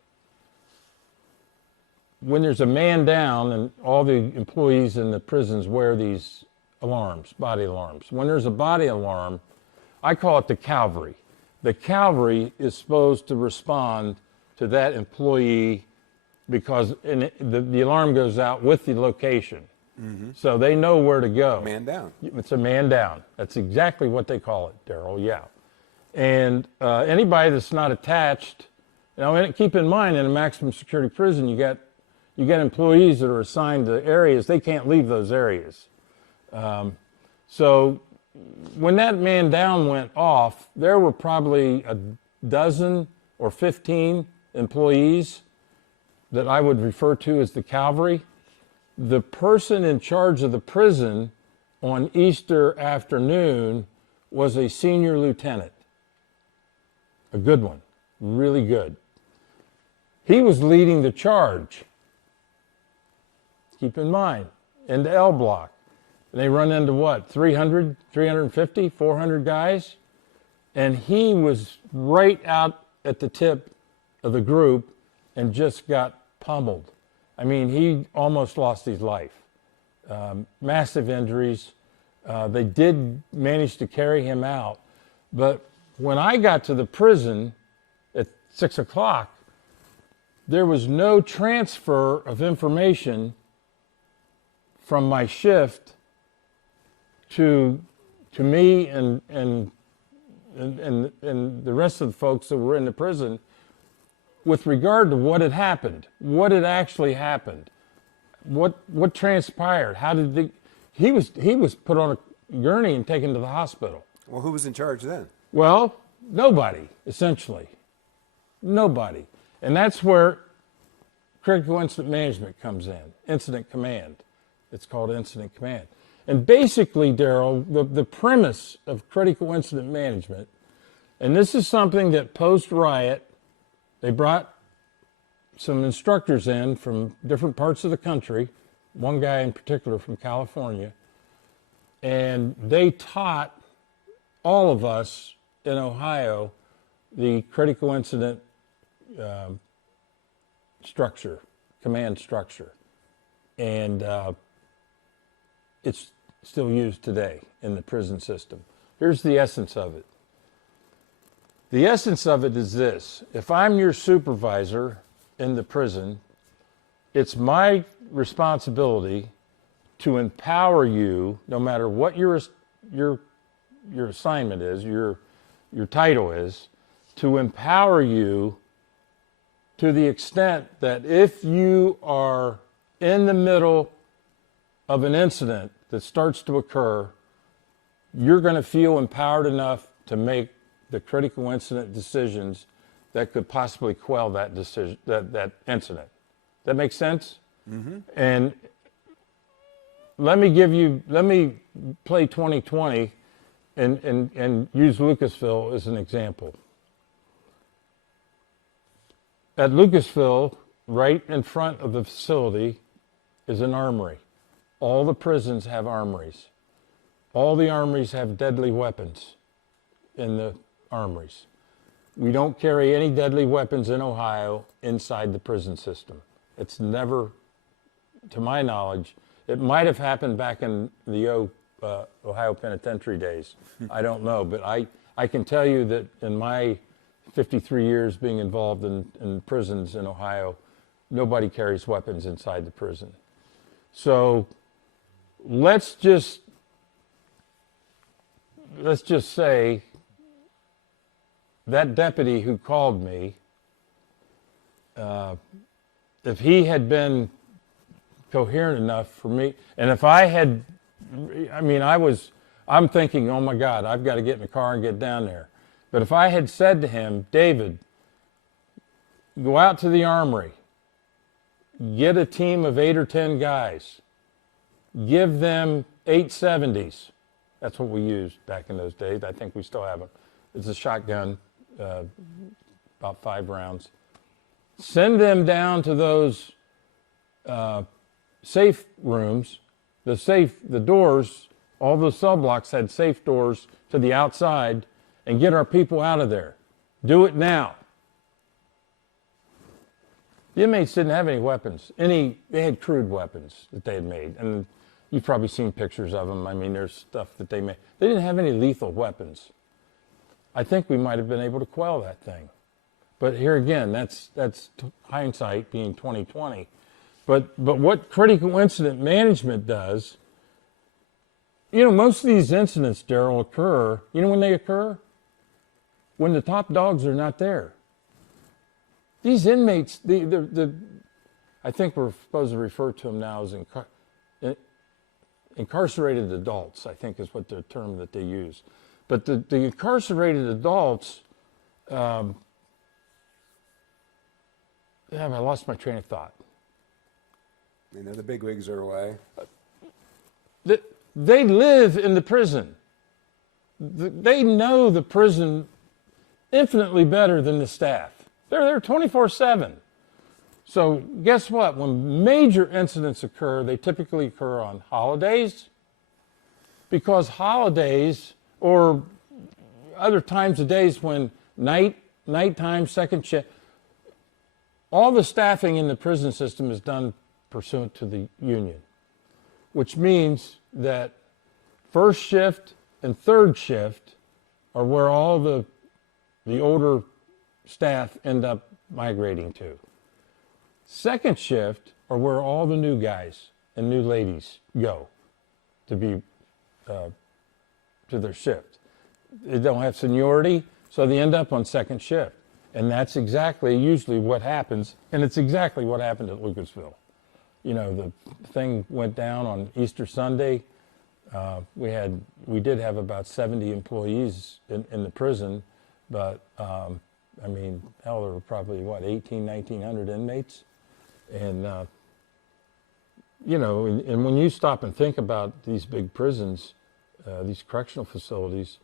When there's a man down, and all the employees in the prisons wear these alarms, body alarms. When there's a body alarm, I call it the cavalry. The cavalry is supposed to respond to that employee because the alarm goes out with the location. So they know where to go. Man down. It's a man down. That's exactly what they call it, Daryl, yeah. And anybody that's not attached, and keep in mind, in a maximum security prison, you got employees that are assigned to areas, they can't leave those areas. So when that man down went off, there were probably a dozen or 15 employees that I would refer to as the cavalry. The person in charge of the prison on Easter afternoon was a senior lieutenant. A good one, really good. He was leading the charge. Keep in mind, into L Block. And they run into what, 300, 350, 400 guys? And he was right out at the tip of the group and just got pummeled. I mean, he almost lost his life. Massive injuries. They did manage to carry him out. But when I got to the prison at 6 o'clock, there was no transfer of information from my shift to me and the rest of the folks that were in the prison with regard to what had happened, what had actually happened, what transpired, how did he was put on a gurney and taken to the hospital. Well, who was in charge then? Well, nobody, essentially. Nobody. And that's where critical incident management comes in, incident command. It's called incident command. And basically, Daryl, the premise of critical incident management, and this is something that post-riot, they brought some instructors in from different parts of the country, one guy in particular from California, and they taught all of us in Ohio the critical incident structure, command structure. And it's still used today in the prison system. Here's the essence of it. The essence of it is this. If I'm your supervisor in the prison, it's my responsibility to empower you, no matter what your assignment is, your title is, to empower you to the extent that if you are in the middle of an incident that starts to occur, you're going to feel empowered enough to make the critical incident decisions that could possibly quell that decision, that incident. That makes sense? Mm-hmm. And let me play 2020 and use Lucasville as an example. At Lucasville, right in front of the facility, is an armory. All the prisons have armories. All the armories have deadly weapons in the armories. We don't carry any deadly weapons in Ohio inside the prison system. It's never, to my knowledge, it might have happened back in the Ohio penitentiary days. I don't know, but I can tell you that in my 53 years being involved in prisons in Ohio, nobody carries weapons inside the prison. So let's just say that deputy who called me, if he had been coherent enough for me, and if I had, I'm thinking, oh my God, I've got to get in the car and get down there. But if I had said to him, David, go out to the armory, get a team of 8 or 10 guys, give them 870s. That's what we used back in those days. I think we still have them. It's a shotgun, about 5 rounds. Send them down to those safe rooms. The doors, all those cell blocks had safe doors to the outside, and get our people out of there. Do it now. The inmates didn't have any weapons. They had crude weapons that they had made. And you've probably seen pictures of them. I mean, there's stuff that they made. They didn't have any lethal weapons. I think we might have been able to quell that thing. But here again, that's hindsight being 2020. But what critical incident management does, most of these incidents, Daryl, occur, when they occur? When the top dogs are not there. These inmates, I think we're supposed to refer to them now as incarcerated adults, I think is what the term that they use. But the incarcerated adults, I lost my train of thought. The bigwigs are away. They live in the prison. They know the prison infinitely better than the staff. They're there 24/7. So guess what? When major incidents occur, they typically occur on holidays, because holidays or other times of days when nighttime, second shift, all the staffing in the prison system is done pursuant to the union, which means that first shift and third shift are where all the older staff end up migrating to. Second shift are where all the new guys and new ladies go to be to their shift. They don't have seniority, so they end up on second shift. And that's exactly usually what happens, and it's exactly what happened at Lucasville. The thing went down on Easter Sunday. We did have about 70 employees in the prison, but hell, there were probably 1,900 inmates. And and when you stop and think about these big prisons, these correctional facilities,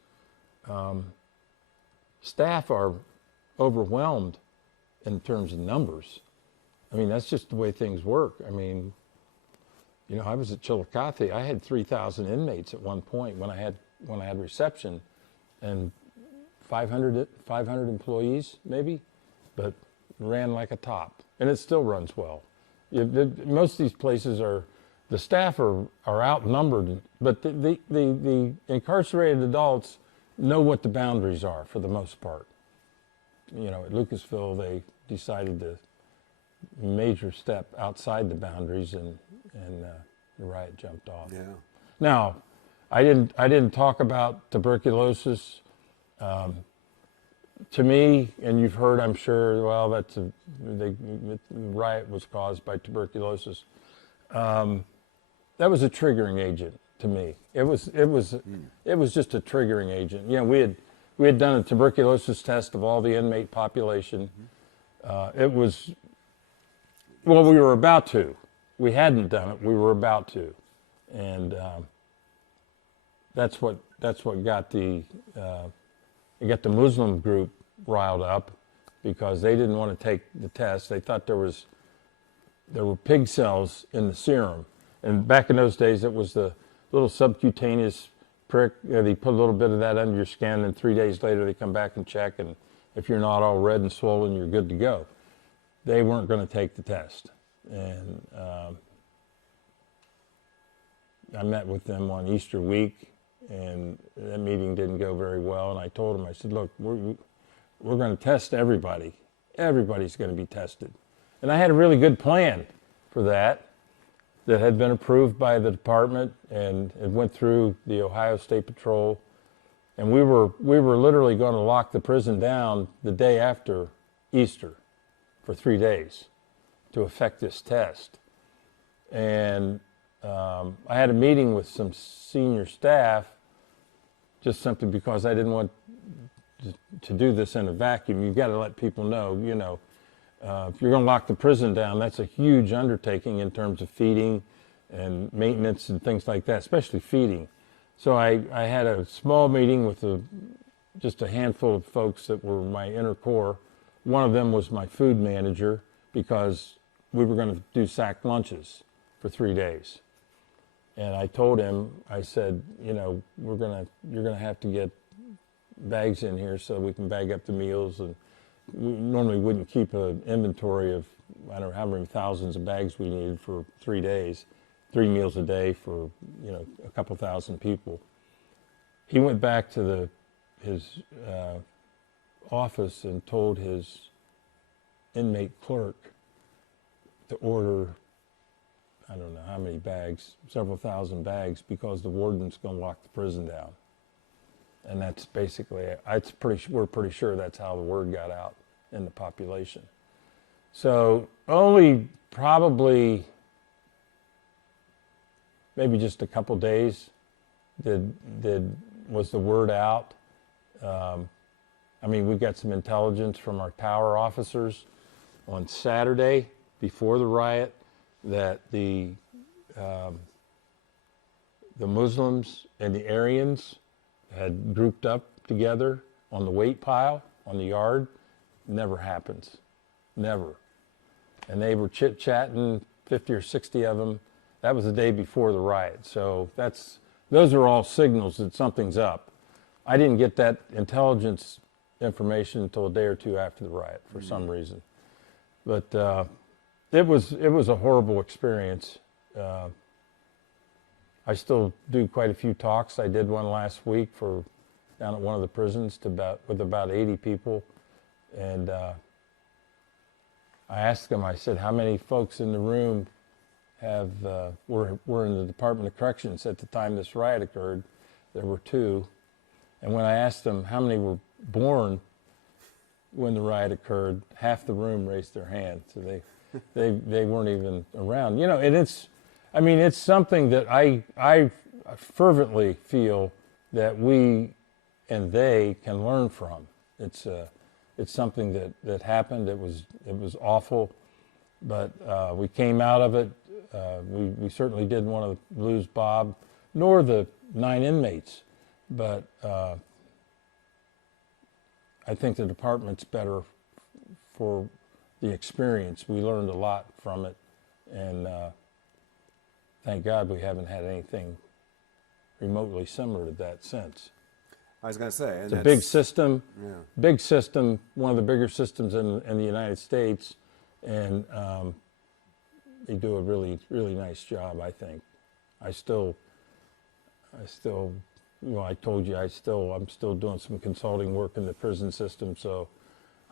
staff are overwhelmed in terms of numbers. That's just the way things work. I was at Chillicothe. I had 3,000 inmates at one point when I had reception, and 500 employees maybe, but ran like a top, and it still runs well. Most of these places the staff are outnumbered, but the incarcerated adults know what the boundaries are for the most part. At Lucasville, they decided to major step outside the boundaries, and the riot jumped off. Yeah. Now, I didn't talk about tuberculosis. To me, and you've heard, I'm sure, well, the riot was caused by tuberculosis. That was a triggering agent to me. It was just a triggering agent. We had done a tuberculosis test of all the inmate population. We were about to. We hadn't done it. We were about to, and that's what got the Muslim group riled up, because they didn't want to take the test. They thought there were pig cells in the serum, and back in those days, it was the little subcutaneous prick. They put a little bit of that under your skin, and 3 days later, they come back and check, and if you're not all red and swollen, you're good to go. They weren't going to take the test, and I met with them on Easter week, and that meeting didn't go very well. And I told them, I said, look, we're going to test everybody. Everybody's going to be tested. And I had a really good plan for that had been approved by the department, and it went through the Ohio State Patrol. And we were literally going to lock the prison down the day after Easter for 3 days to effect this test. And I had a meeting with some senior staff, just simply because I didn't want to do this in a vacuum. You've got to let people know, if you're going to lock the prison down, that's a huge undertaking in terms of feeding and maintenance and things like that, especially feeding. So I had a small meeting with just a handful of folks that were my inner core. One of them was my food manager, because we were going to do sack lunches for 3 days. And I told him, I said, you're going to have to get bags in here so we can bag up the meals. And we normally wouldn't keep an inventory of, I don't know how many thousands of bags we needed for 3 days, 3 meals a day for, a couple thousand people. He went back to his office and told his inmate clerk to order, I don't know how many bags, several thousand bags, because the warden's going to lock the prison down. And that's basically, we're pretty sure that's how the word got out in the population. So only probably maybe just a couple days was the word out. I mean, we got some intelligence from our tower officers on Saturday before the riot that the Muslims and the Aryans had grouped up together on the weight pile on the yard. Never happens, never. And they were chit-chatting, 50 or 60 of them. That was the day before the riot. So those are all signals that something's up. I didn't get that intelligence information until a day or two after the riot for some reason. But it was a horrible experience. I still do quite a few talks. I did one last week down at one of the prisons with about 80 people. And I asked them, I said, how many folks in the room were in the Department of Corrections at the time this riot occurred? There were 2. And when I asked them how many were born when the riot occurred, half the room raised their hand. So they weren't even around. You know, and it's something that I fervently feel that we and they can learn from. It's something that happened. It was awful, but we came out of it. We certainly didn't want to lose Bob, nor the 9 inmates. But I think the department's better for the experience. We learned a lot from it, and thank God we haven't had anything remotely similar to that since. I was going to say. And it's a big system, one of the bigger systems in the United States, and they do a really, really nice job, I think. I still, you know, I told you I'm still doing some consulting work in the prison system, so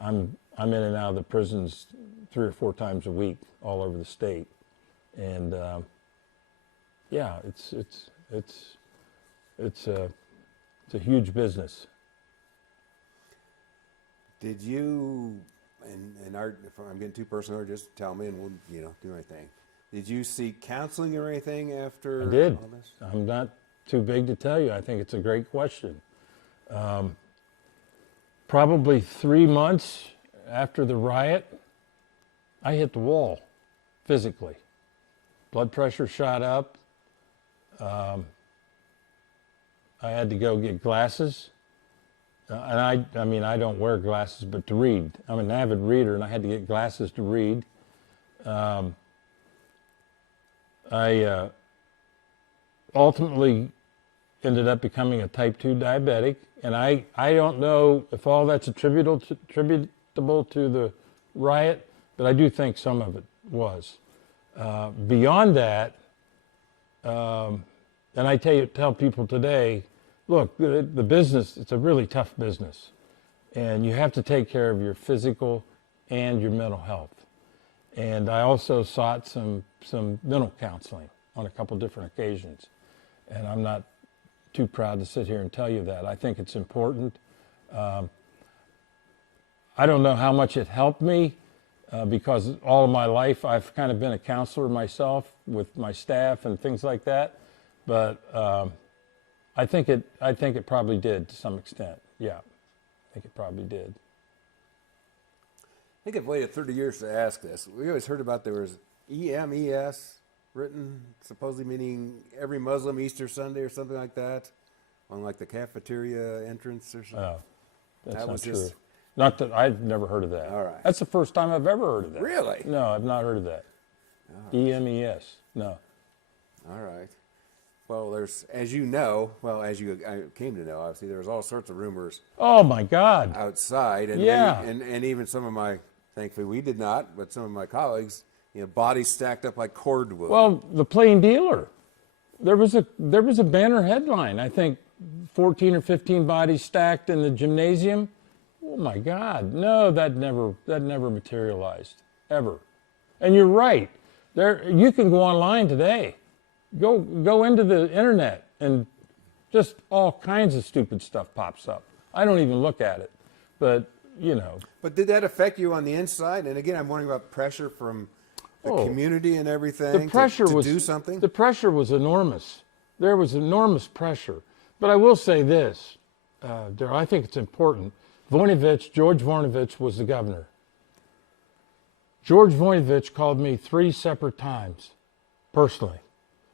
I'm in and out of the prisons 3 or 4 times a week all over the state, and yeah, it's a huge business. Did you, and Art, if I'm getting too personal, just tell me and we'll, do anything. Did you seek counseling or anything after I did. all this? I'm not too big to tell you. I think it's a great question. Probably 3 months after the riot, I hit the wall physically. Blood pressure shot up. I had to go get glasses. And I mean, I don't wear glasses, but to read. I'm an avid reader, and I had to get glasses to read. I ultimately ended up becoming a type 2 diabetic, and I don't know if all that's attributable to the riot, but I do think some of it was. Beyond that, and I tell people today, look, the business, it's a really tough business, and you have to take care of your physical and your mental health. And I also sought some mental counseling on a couple different occasions, and I'm not too proud to sit here and tell you that. I think it's important. I don't know how much it helped me because all of my life I've kind of been a counselor myself with my staff and things like that, but I think it probably did to some extent. Yeah, I think it probably did. I think I've waited 30 years to ask this. We always heard about there was EMES written, supposedly meaning every Muslim Easter Sunday or something like that, on like the cafeteria entrance or something. Oh, that's that not was true. just, Not that I've never heard of that. All right. That's the first time I've ever heard of that. Really? No, I've not heard of that. EMES. No. All right. Well, there's, as you I came to know, obviously, there was all sorts of rumors Oh my God. outside, and Yeah. and even some of my, thankfully we did not, but some of my colleagues, bodies stacked up like cordwood. Well, the plain dealer. There was a banner headline. I think 14 or 15 bodies stacked in the gymnasium. Oh my God, no, that never materialized, ever. And you're right. There, you can go online today. Go into the internet and just all kinds of stupid stuff pops up. I don't even look at it, but you know. But did that affect you on the inside? And again, I'm wondering about pressure from the community and everything The pressure to was do something. The pressure was enormous. There was enormous pressure. But I will say this, Darryl, I think it's important. George Voinovich was the governor. George Voinovich called me 3 separate times, personally.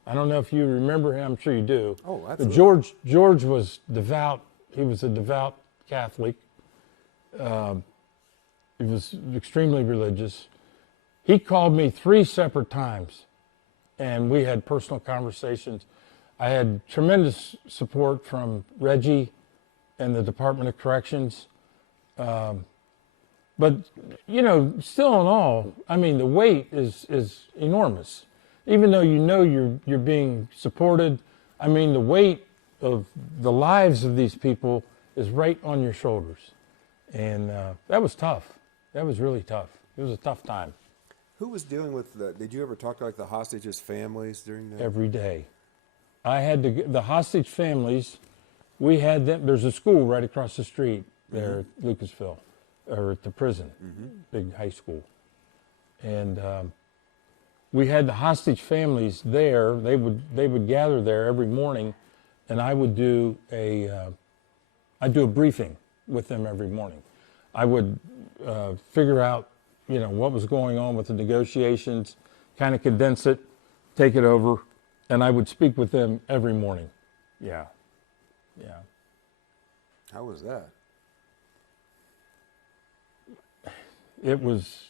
I don't know if you remember him. I'm sure you do. Oh, But absolutely. George was devout. He was a devout Catholic. He was extremely religious. He called me 3 separate times, and we had personal conversations. I had tremendous support from Reggie and the Department of Corrections. But, you know, still in all, I mean, the weight is enormous. Even though you know you're being supported, I mean, the weight of the lives of these people is right on your shoulders. And that was tough. That was really tough. It was a tough time. Who was dealing with did you ever talk to like the hostages' families during that? Every day. I had to the hostage families, we had them, there's a school right across the street there at Lucasville, or at the prison, big high school. And we had the hostage families there. They would gather there every morning, and I would do I'd do a briefing with them every morning. I would figure out, you know, what was going on with the negotiations, kind of condense it, take it over, and I would speak with them every morning. Yeah. How was that? It was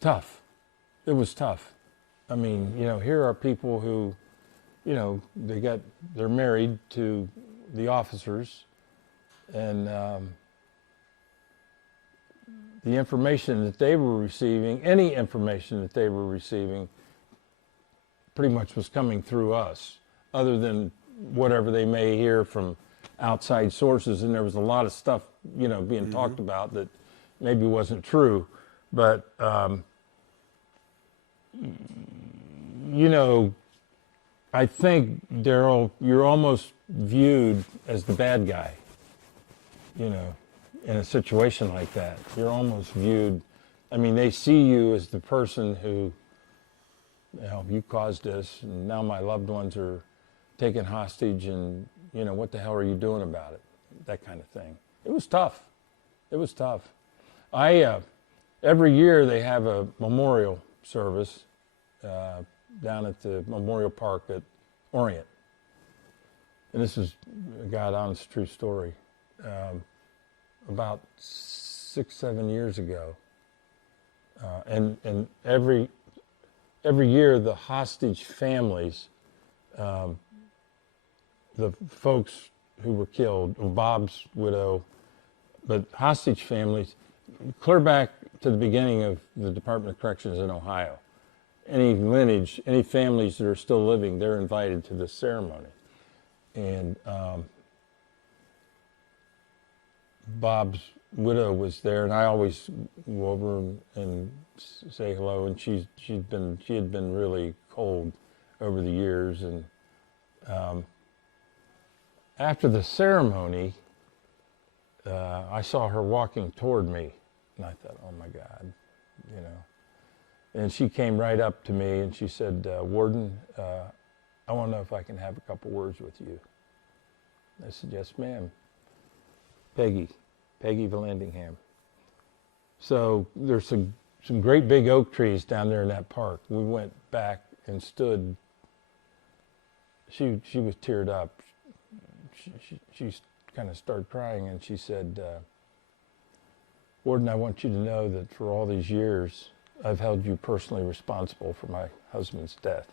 tough. It was tough. I mean, you know, here are people who, you know, they're married to the officers, and the information that they were receiving, any information that they were receiving, pretty much was coming through us, other than whatever they may hear from outside sources. And there was a lot of stuff, you know, being talked about that maybe wasn't true. But, you know, I think, Darryl, you're almost viewed as the bad guy, you know, in a situation like that. You're almost viewed, I mean, they see you as the person who, you know, you caused this, and now my loved ones are taken hostage, and, you know, what the hell are you doing about it? That kind of thing. It was tough. It was tough. Every year they have a memorial service down at the Memorial Park at Orient. And this is, God, honest, true story. About 6-7 years ago, and every year the hostage families, the folks who were killed, Bob's widow, but hostage families, clear back to the beginning of the Department of Corrections in Ohio. Any lineage, any families that are still living, they're invited to this ceremony. And Bob's widow was there, and I always go over and say hello. And she had been really cold over the years. And after the ceremony, I saw her walking toward me, and I thought, "Oh my God," you know. And she came right up to me and she said, "Warden, I want to know if I can have a couple words with you." I said, "Yes, ma'am." Peggy Vallandingham. So there's some great big oak trees down there in that park. We went back and stood. She was teared up. She kind of started crying, and she said, "Warden, I want you to know that for all these years, I've held you personally responsible for my husband's death."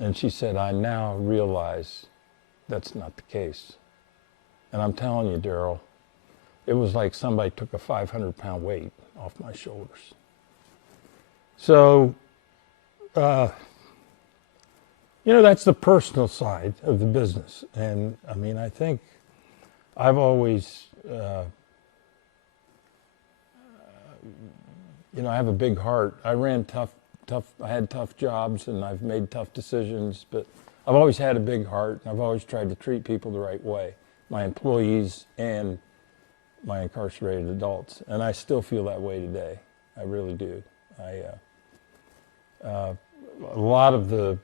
And she said, "I now realize that's not the case." And I'm telling you, Darryl, it was like somebody took a 500-pound weight off my shoulders. So, you know, that's the personal side of the business. And I mean, I think I've always, I have a big heart. I ran I had tough jobs and I've made tough decisions, but I've always had a big heart and I've always tried to treat people the right way, my employees and my incarcerated adults. And I still feel that way today. I really do. A lot of the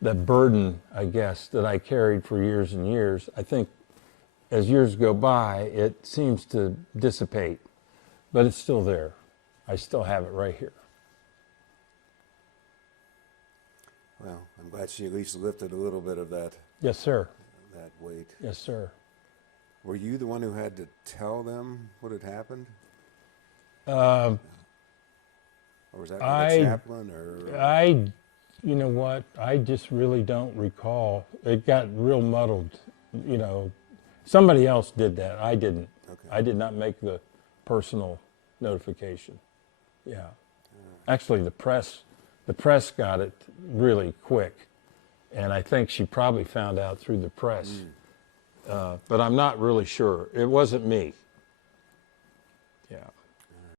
that burden, I guess, that I carried for years and years, I think as years go by, it seems to dissipate, but it's still there. I still have it right here. Well, I'm glad she at least lifted a little bit of that Yes, sir. weight. Yes, sir. Were you the one who had to tell them what had happened? Um, Or was that like a chaplain? You know what? I just really don't recall. It got real muddled. Somebody else did that. I didn't. Okay. I did not make the personal notification. Yeah. Actually, the press got it really quick, and I think she probably found out through the press. But I'm not really sure. It wasn't me. Yeah.